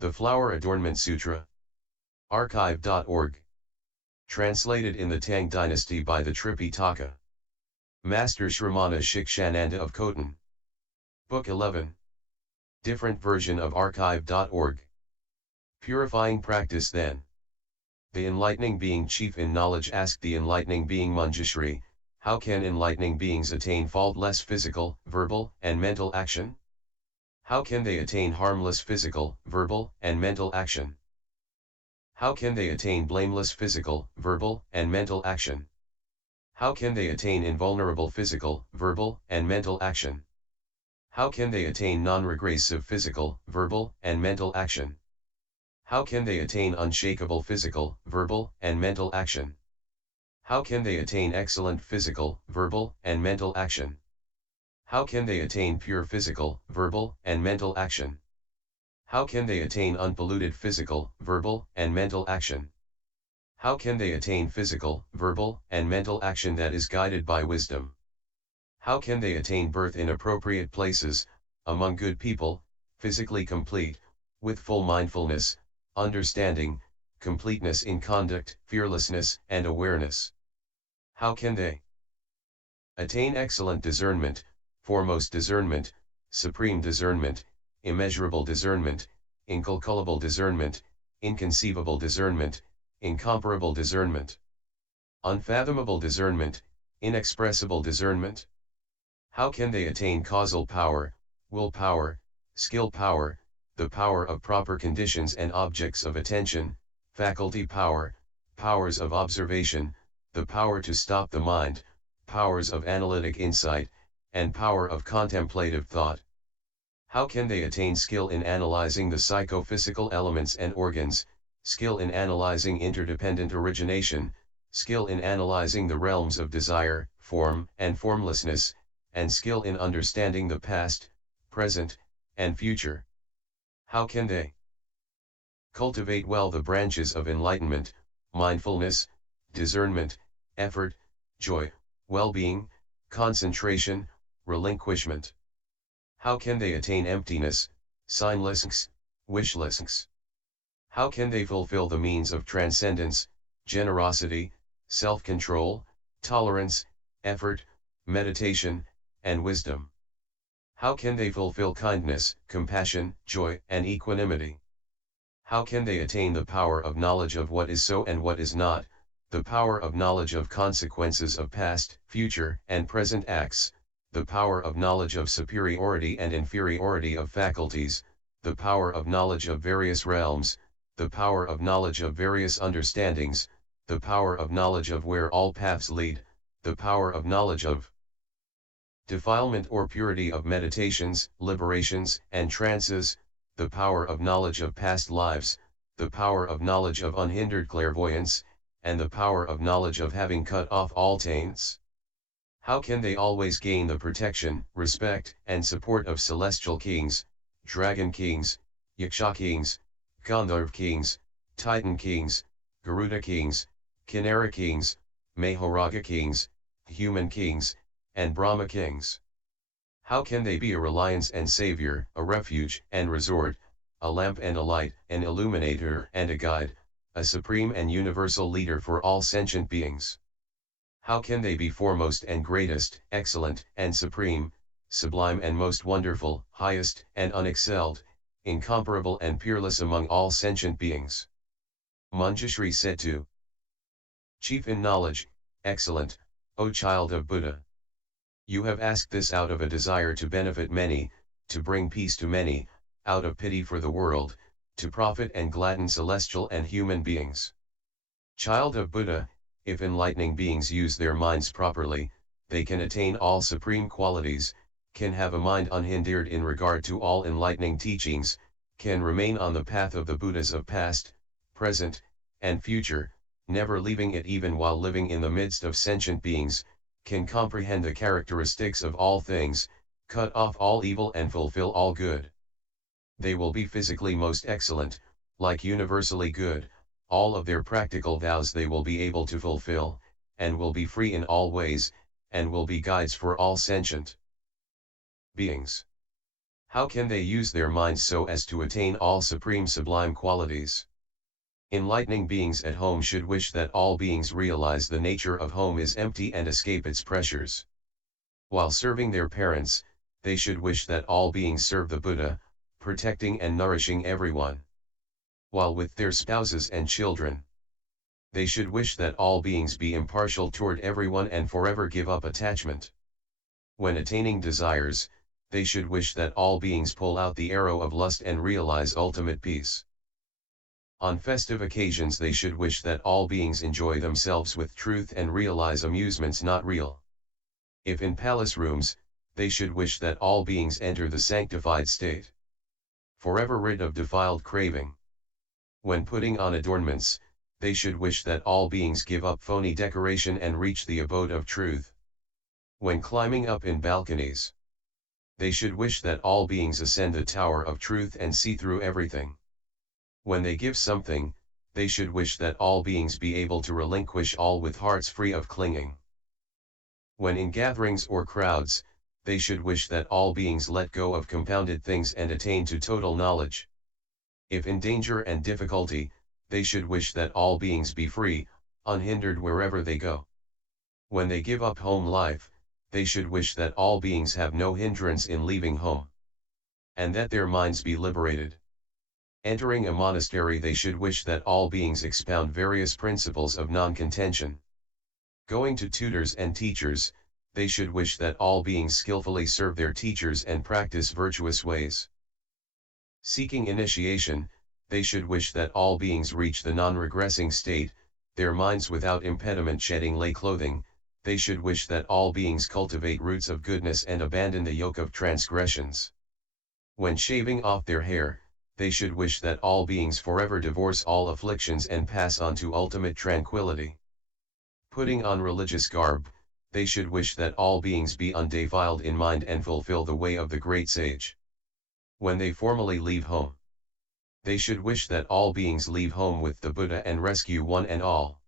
The Flower Adornment Sutra. Archive.org. Translated in the Tang Dynasty by the Tripitaka. Master Shramana Shikshananda of Khotan. Book 11. Different version of archive.org. Purifying Practice then. The enlightening being chief in knowledge asked the enlightening being Manjushri, how can enlightening beings attain faultless physical, verbal, and mental action? How can they attain harmless physical, verbal, and mental action? How can they attain blameless physical, verbal, and mental action? How can they attain invulnerable physical, verbal, and mental action? How can they attain non-regressive physical, verbal, and mental action? How can they attain unshakable physical, verbal, and mental action? How can they attain excellent physical, verbal, and mental action? How can they attain pure physical, verbal, and mental action? How can they attain unpolluted physical, verbal, and mental action? How can they attain physical, verbal, and mental action that is guided by wisdom? How can they attain birth in appropriate places, among good people, physically complete, with full mindfulness, understanding, completeness in conduct, fearlessness, and awareness? How can they attain excellent discernment, foremost discernment, supreme discernment, immeasurable discernment, incalculable discernment, inconceivable discernment, incomparable discernment, unfathomable discernment, inexpressible discernment? How can they attain causal power, will power, skill power, the power of proper conditions and objects of attention, faculty power, powers of observation, the power to stop the mind, powers of analytic insight, and power of contemplative thought? How can they attain skill in analyzing the psychophysical elements and organs, skill in analyzing interdependent origination, skill in analyzing the realms of desire, form, and formlessness, and skill in understanding the past, present, and future? How can they cultivate well the branches of enlightenment, mindfulness, discernment, effort, joy, well-being, concentration, relinquishment? How can they attain emptiness, signlessness, wishlessness? How can they fulfill the means of transcendence, generosity, self-control, tolerance, effort, meditation, and wisdom? How can they fulfill kindness, compassion, joy, and equanimity? How can they attain the power of knowledge of what is so and what is not, the power of knowledge of consequences of past, future, and present acts, the power of knowledge of superiority and inferiority of faculties, the power of knowledge of various realms, the power of knowledge of various understandings, the power of knowledge of where all paths lead, the power of knowledge of defilement or purity of meditations, liberations, and trances, the power of knowledge of past lives, the power of knowledge of unhindered clairvoyance, and the power of knowledge of having cut off all taints? How can they always gain the protection, respect, and support of celestial kings, dragon kings, yaksha kings, Gandharv kings, titan kings, Garuda kings, Kinnara kings, Mahoraga kings, human kings, and Brahma kings? How can they be a reliance and savior, a refuge and resort, a lamp and a light, an illuminator and a guide, a supreme and universal leader for all sentient beings? How can they be foremost and greatest, excellent and supreme, sublime and most wonderful, highest and unexcelled, incomparable and peerless among all sentient beings? Manjushri said to Chief in knowledge, excellent, O child of Buddha. You have asked this out of a desire to benefit many, to bring peace to many, out of pity for the world, to profit and gladden celestial and human beings. Child of Buddha, if enlightening beings use their minds properly, they can attain all supreme qualities, can have a mind unhindered in regard to all enlightening teachings, can remain on the path of the Buddhas of past, present, and future, never leaving it even while living in the midst of sentient beings, can comprehend the characteristics of all things, cut off all evil and fulfill all good. They will be physically most excellent, like universally good, all of their practical vows they will be able to fulfill, and will be free in all ways, and will be guides for all sentient beings. How can they use their minds so as to attain all supreme sublime qualities? Enlightening beings at home should wish that all beings realize the nature of home is empty and escape its pressures. While serving their parents, they should wish that all beings serve the Buddha, protecting and nourishing everyone. While with their spouses and children, they should wish that all beings be impartial toward everyone and forever give up attachment. When attaining desires, they should wish that all beings pull out the arrow of lust and realize ultimate peace. On festive occasions they should wish that all beings enjoy themselves with truth and realize amusements not real. If in palace rooms, they should wish that all beings enter the sanctified state, forever rid of defiled craving. When putting on adornments, they should wish that all beings give up phony decoration and reach the abode of truth. When climbing up in balconies, they should wish that all beings ascend the tower of truth and see through everything. When they give something, they should wish that all beings be able to relinquish all with hearts free of clinging. When in gatherings or crowds, they should wish that all beings let go of compounded things and attain to total knowledge. If in danger and difficulty, they should wish that all beings be free, unhindered wherever they go. When they give up home life, they should wish that all beings have no hindrance in leaving home, and that their minds be liberated. Entering a monastery, they should wish that all beings expound various principles of non-contention. Going to tutors and teachers, they should wish that all beings skillfully serve their teachers and practice virtuous ways. Seeking initiation, they should wish that all beings reach the non-regressing state, their minds without impediment shedding lay clothing. They should wish that all beings cultivate roots of goodness and abandon the yoke of transgressions. When shaving off their hair, they should wish that all beings forever divorce all afflictions and pass on to ultimate tranquility. Putting on religious garb, they should wish that all beings be undefiled in mind and fulfill the way of the great sage. When they formally leave home, they should wish that all beings leave home with the Buddha and rescue one and all.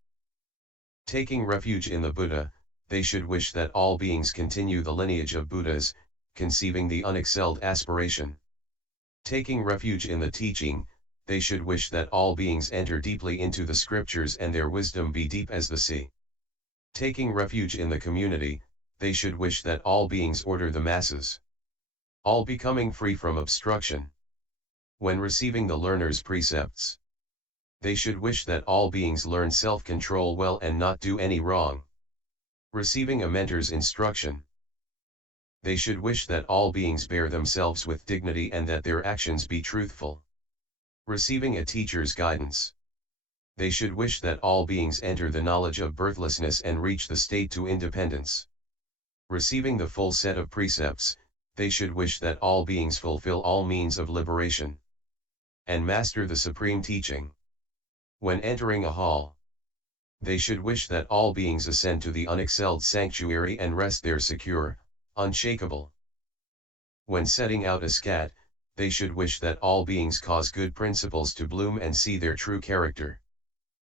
Taking refuge in the Buddha, they should wish that all beings continue the lineage of Buddhas, conceiving the unexcelled aspiration. Taking refuge in the teaching, they should wish that all beings enter deeply into the scriptures and their wisdom be deep as the sea. Taking refuge in the community, they should wish that all beings order the masses, all becoming free from obstruction. When receiving the learner's precepts, they should wish that all beings learn self-control well and not do any wrong. Receiving a mentor's instruction, they should wish that all beings bear themselves with dignity and that their actions be truthful. Receiving a teacher's guidance, they should wish that all beings enter the knowledge of birthlessness and reach the state to independence. Receiving the full set of precepts, they should wish that all beings fulfill all means of liberation and master the supreme teaching. When entering a hall, they should wish that all beings ascend to the unexcelled sanctuary and rest there secure, unshakable. When setting out a scat, they should wish that all beings cause good principles to bloom and see their true character.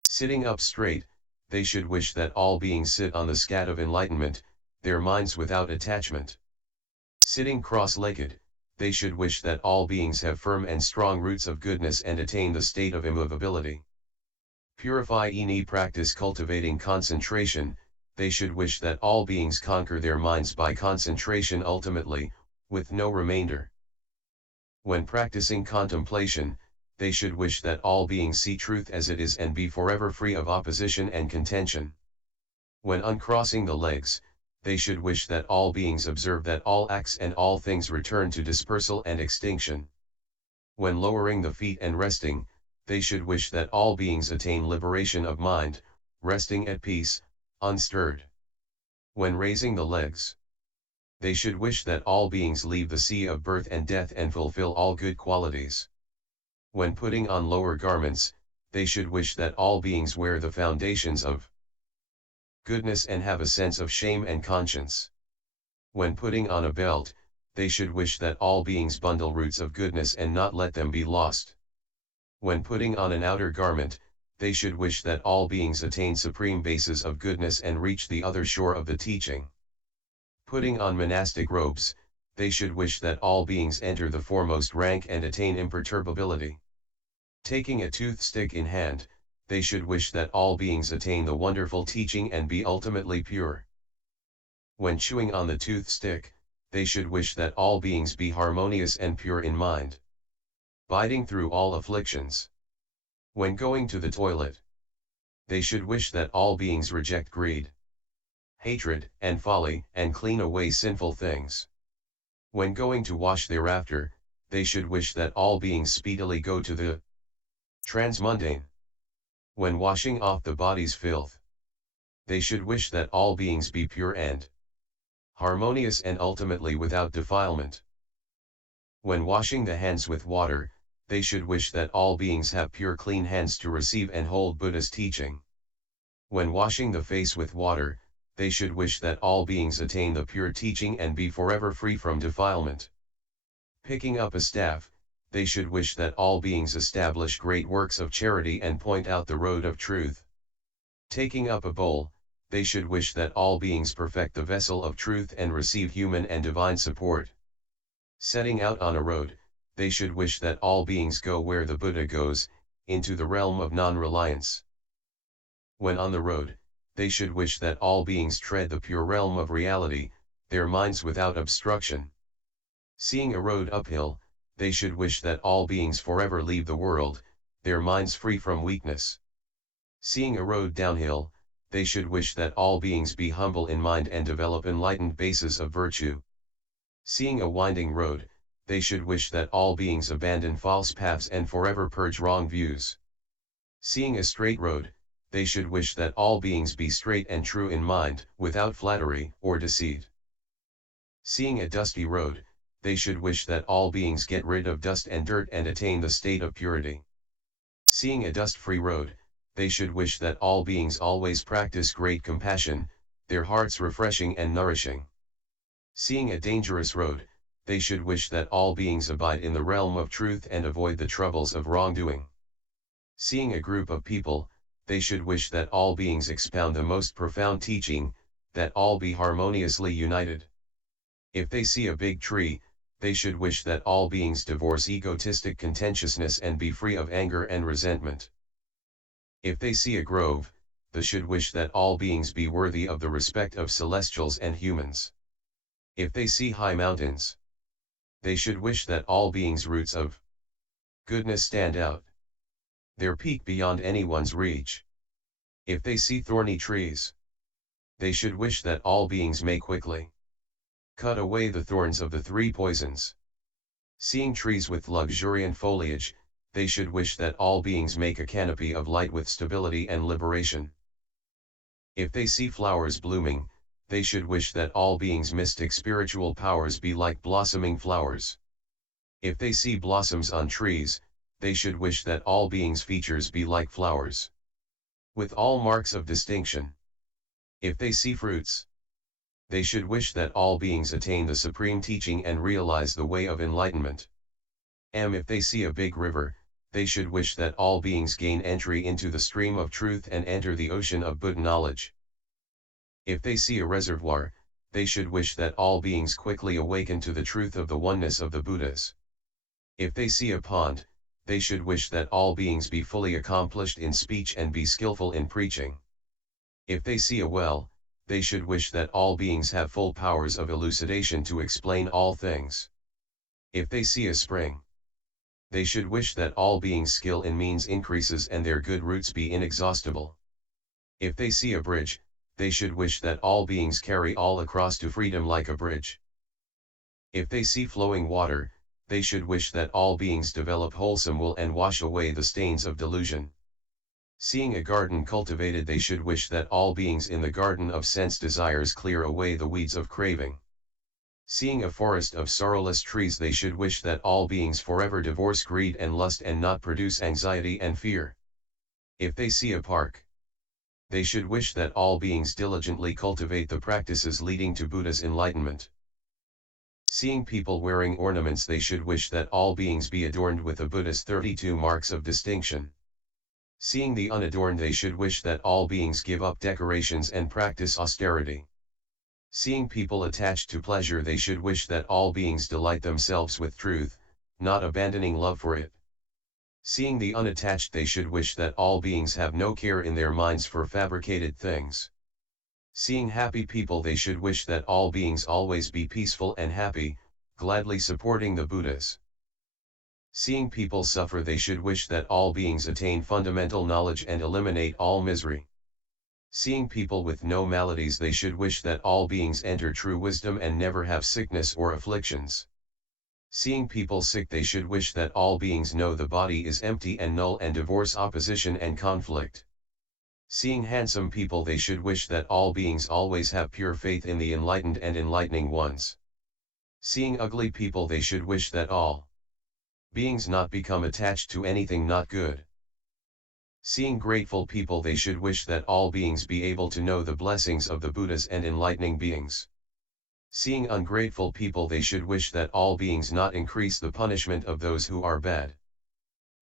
Sitting up straight, they should wish that all beings sit on the scat of enlightenment, their minds without attachment. Sitting cross-legged, they should wish that all beings have firm and strong roots of goodness and attain the state of immovability. Purifying practice cultivating concentration, they should wish that all beings conquer their minds by concentration ultimately, with no remainder. When practicing contemplation, they should wish that all beings see truth as it is and be forever free of opposition and contention. When uncrossing the legs, they should wish that all beings observe that all acts and all things return to dispersal and extinction. When lowering the feet and resting, they should wish that all beings attain liberation of mind, resting at peace, unstirred. When raising the legs, they should wish that all beings leave the sea of birth and death and fulfill all good qualities. When putting on lower garments, they should wish that all beings wear the foundations of goodness and have a sense of shame and conscience. When putting on a belt, they should wish that all beings bundle roots of goodness and not let them be lost. When putting on an outer garment, they should wish that all beings attain supreme bases of goodness and reach the other shore of the teaching. Putting on monastic robes, they should wish that all beings enter the foremost rank and attain imperturbability. Taking a toothstick in hand, they should wish that all beings attain the wonderful teaching and be ultimately pure. When chewing on the toothstick, they should wish that all beings be harmonious and pure in mind, biding through all afflictions. When going to the toilet, they should wish that all beings reject greed, hatred, and folly, and clean away sinful things. When going to wash thereafter, they should wish that all beings speedily go to the transmundane. When washing off the body's filth, they should wish that all beings be pure and harmonious and ultimately without defilement. When washing the hands with water, they should wish that all beings have pure clean hands to receive and hold Buddha's teaching. When washing the face with water, they should wish that all beings attain the pure teaching and be forever free from defilement. Picking up a staff, they should wish that all beings establish great works of charity and point out the road of truth. Taking up a bowl, they should wish that all beings perfect the vessel of truth and receive human and divine support. Setting out on a road, they should wish that all beings go where the Buddha goes, into the realm of non-reliance. When on the road, they should wish that all beings tread the pure realm of reality, their minds without obstruction. Seeing a road uphill, they should wish that all beings forever leave the world, their minds free from weakness. Seeing a road downhill, they should wish that all beings be humble in mind and develop enlightened bases of virtue. Seeing a winding road, they should wish that all beings abandon false paths and forever purge wrong views. Seeing a straight road, they should wish that all beings be straight and true in mind, without flattery or deceit. Seeing a dusty road, they should wish that all beings get rid of dust and dirt and attain the state of purity. Seeing a dust-free road, they should wish that all beings always practice great compassion, their hearts refreshing and nourishing. Seeing a dangerous road, they should wish that all beings abide in the realm of truth and avoid the troubles of wrongdoing. Seeing a group of people, they should wish that all beings expound the most profound teaching, that all be harmoniously united. If they see a big tree, they should wish that all beings divorce egotistic contentiousness and be free of anger and resentment. If they see a grove, they should wish that all beings be worthy of the respect of celestials and humans. If they see high mountains, they should wish that all beings' roots of goodness stand out, their peak beyond anyone's reach. If they see thorny trees, they should wish that all beings may quickly cut away the thorns of the three poisons. Seeing trees with luxuriant foliage, they should wish that all beings make a canopy of light with stability and liberation. If they see flowers blooming, they should wish that all beings' mystic spiritual powers be like blossoming flowers. If they see blossoms on trees, they should wish that all beings' features be like flowers, with all marks of distinction. If they see fruits, they should wish that all beings attain the supreme teaching and realize the way of enlightenment. If they see a big river, they should wish that all beings gain entry into the stream of truth and enter the ocean of Buddha knowledge. If they see a reservoir, they should wish that all beings quickly awaken to the truth of the oneness of the Buddhas. If they see a pond, they should wish that all beings be fully accomplished in speech and be skillful in preaching. If they see a well, they should wish that all beings have full powers of elucidation to explain all things. If they see a spring, they should wish that all beings' skill in means increases and their good roots be inexhaustible. If they see a bridge, they should wish that all beings carry all across to freedom like a bridge. If they see flowing water, they should wish that all beings develop wholesome will and wash away the stains of delusion. Seeing a garden cultivated, they should wish that all beings in the garden of sense desires clear away the weeds of craving. Seeing a forest of sorrowless trees, they should wish that all beings forever divorce greed and lust and not produce anxiety and fear. If they see a park, they should wish that all beings diligently cultivate the practices leading to Buddha's enlightenment. Seeing people wearing ornaments, they should wish that all beings be adorned with the Buddha's 32 marks of distinction. Seeing the unadorned, they should wish that all beings give up decorations and practice austerity. Seeing people attached to pleasure, they should wish that all beings delight themselves with truth, not abandoning love for it. Seeing the unattached, they should wish that all beings have no care in their minds for fabricated things. Seeing happy people, they should wish that all beings always be peaceful and happy, gladly supporting the Buddhas. Seeing people suffer, they should wish that all beings attain fundamental knowledge and eliminate all misery. Seeing people with no maladies, they should wish that all beings enter true wisdom and never have sickness or afflictions. Seeing people sick, they should wish that all beings know the body is empty and null and divorce opposition and conflict. Seeing handsome people, they should wish that all beings always have pure faith in the enlightened and enlightening ones. Seeing ugly people, they should wish that all beings not become attached to anything not good. Seeing grateful people, they should wish that all beings be able to know the blessings of the Buddhas and enlightening beings. Seeing ungrateful people, they should wish that all beings not increase the punishment of those who are bad.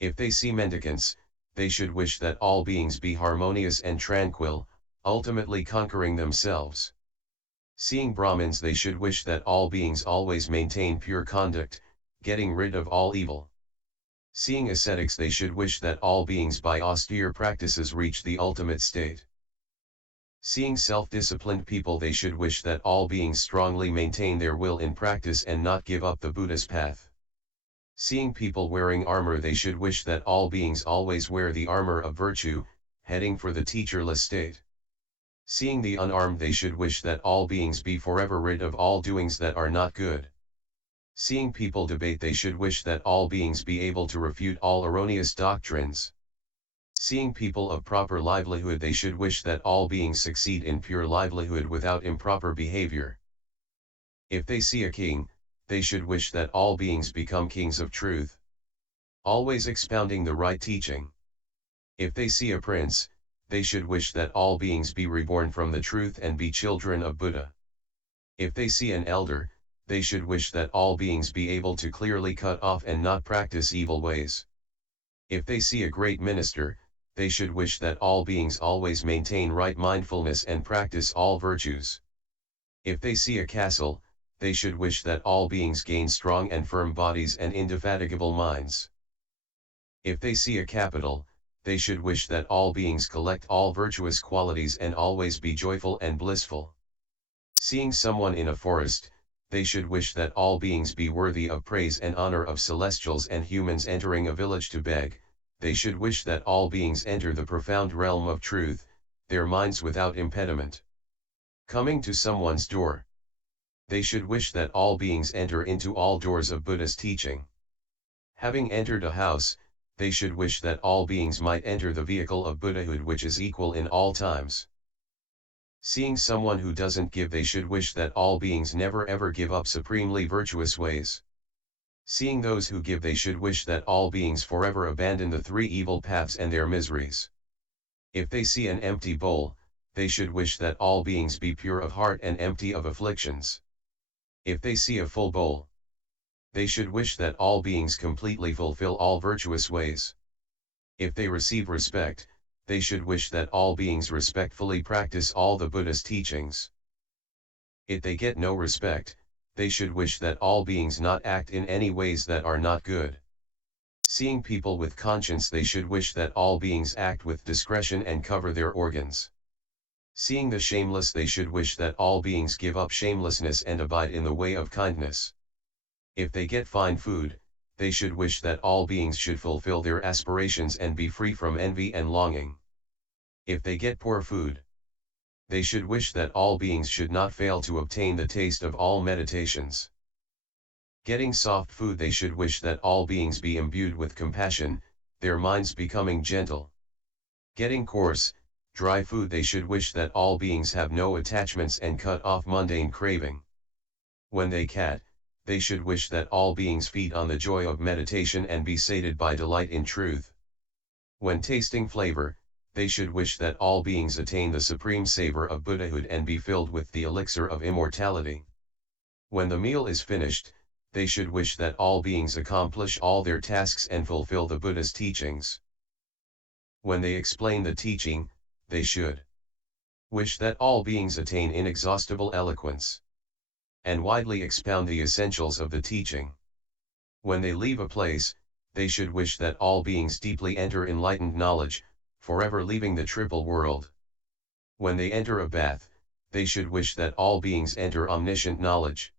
If they see mendicants, they should wish that all beings be harmonious and tranquil, ultimately conquering themselves. Seeing Brahmins, they should wish that all beings always maintain pure conduct, getting rid of all evil. Seeing ascetics, they should wish that all beings by austere practices reach the ultimate state. Seeing self-disciplined people, they should wish that all beings strongly maintain their will in practice and not give up the Buddha's path. Seeing people wearing armor, they should wish that all beings always wear the armor of virtue, heading for the teacherless state. Seeing the unarmed, they should wish that all beings be forever rid of all doings that are not good. Seeing people debate, they should wish that all beings be able to refute all erroneous doctrines. Seeing people of proper livelihood, they should wish that all beings succeed in pure livelihood without improper behavior. If they see a king, they should wish that all beings become kings of truth, always expounding the right teaching. If they see a prince, they should wish that all beings be reborn from the truth and be children of Buddha. If they see an elder, they should wish that all beings be able to clearly cut off and not practice evil ways. If they see a great minister, they should wish that all beings always maintain right mindfulness and practice all virtues. If they see a castle, they should wish that all beings gain strong and firm bodies and indefatigable minds. If they see a capital, they should wish that all beings collect all virtuous qualities and always be joyful and blissful. Seeing someone in a forest, they should wish that all beings be worthy of praise and honor of celestials and humans. Entering a village to beg, they should wish that all beings enter the profound realm of truth, their minds without impediment. Coming to someone's door, they should wish that all beings enter into all doors of Buddha's teaching. Having entered a house, they should wish that all beings might enter the vehicle of Buddhahood, which is equal in all times. Seeing someone who doesn't give, they should wish that all beings never ever give up supremely virtuous ways. Seeing those who give, they should wish that all beings forever abandon the three evil paths and their miseries. If they see an empty bowl, they should wish that all beings be pure of heart and empty of afflictions. If they see a full bowl, they should wish that all beings completely fulfill all virtuous ways. If they receive respect, they should wish that all beings respectfully practice all the Buddha's teachings. If they get no respect, they should wish that all beings not act in any ways that are not good. Seeing people with conscience, they should wish that all beings act with discretion and cover their organs. Seeing the shameless, they should wish that all beings give up shamelessness and abide in the way of kindness. If they get fine food, they should wish that all beings should fulfill their aspirations and be free from envy and longing. If they get poor food, they should wish that all beings should not fail to obtain the taste of all meditations. Getting soft food, they should wish that all beings be imbued with compassion, their minds becoming gentle. Getting coarse, dry food, they should wish that all beings have no attachments and cut off mundane craving. When they cat, they should wish that all beings feed on the joy of meditation and be sated by delight in truth. When tasting flavor, they should wish that all beings attain the supreme savor of Buddhahood and be filled with the elixir of immortality. When the meal is finished, they should wish that all beings accomplish all their tasks and fulfill the Buddha's teachings. When they explain the teaching, they should Wish that all beings attain inexhaustible eloquence, and widely expound the essentials of the teaching. When they leave a place, they should wish that all beings deeply enter enlightened knowledge, forever leaving the triple world. When they enter a bath, they should wish that all beings enter omniscient knowledge.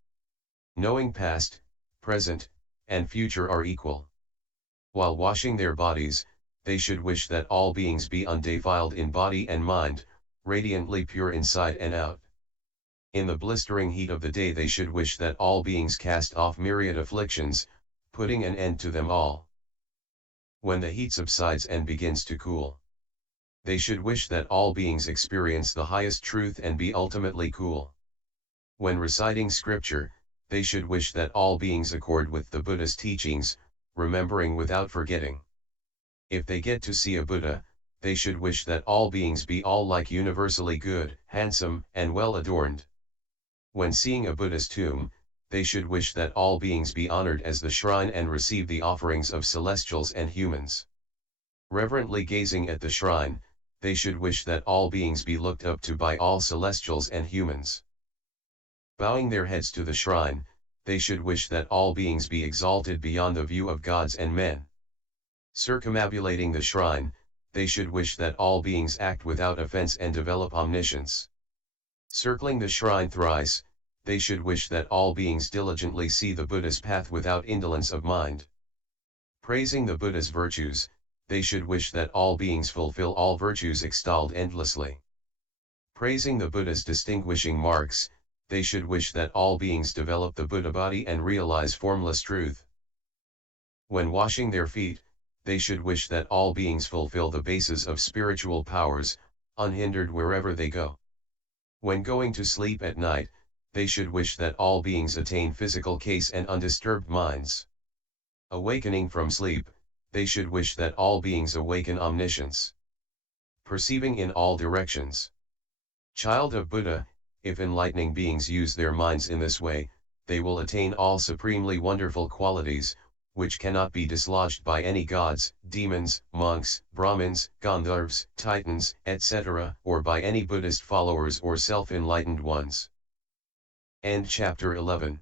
Knowing past, present, and future are equal. While washing their bodies, they should wish that all beings be undefiled in body and mind, radiantly pure inside and out. In the blistering heat of the day they should wish that all beings cast off myriad afflictions, putting an end to them all. When the heat subsides and begins to cool, they should wish that all beings experience the highest truth and be ultimately cool. When reciting scripture, they should wish that all beings accord with the Buddhist teachings, remembering without forgetting. If they get to see a Buddha, they should wish that all beings be all like universally good, handsome, and well adorned. When seeing a Buddha's tomb, they should wish that all beings be honored as the shrine and receive the offerings of celestials and humans. Reverently gazing at the shrine, they should wish that all beings be looked up to by all celestials and humans. Bowing their heads to the shrine, they should wish that all beings be exalted beyond the view of gods and men. Circumambulating the shrine, they should wish that all beings act without offense and develop omniscience. Circling the shrine thrice, they should wish that all beings diligently see the Buddha's path without indolence of mind. Praising the Buddha's virtues, they should wish that all beings fulfill all virtues extolled endlessly. Praising the Buddha's distinguishing marks, they should wish that all beings develop the Buddha body and realize formless truth. When washing their feet, they should wish that all beings fulfill the bases of spiritual powers, unhindered wherever they go. When going to sleep at night, they should wish that all beings attain physical case and undisturbed minds. Awakening from sleep, they should wish that all beings awaken omniscience. Perceiving in all directions. Child of Buddha, if enlightening beings use their minds in this way, they will attain all supremely wonderful qualities, which cannot be dislodged by any gods, demons, monks, Brahmins, Gandharvas, Titans, etc., or by any Buddhist followers or self-enlightened ones. End chapter 11.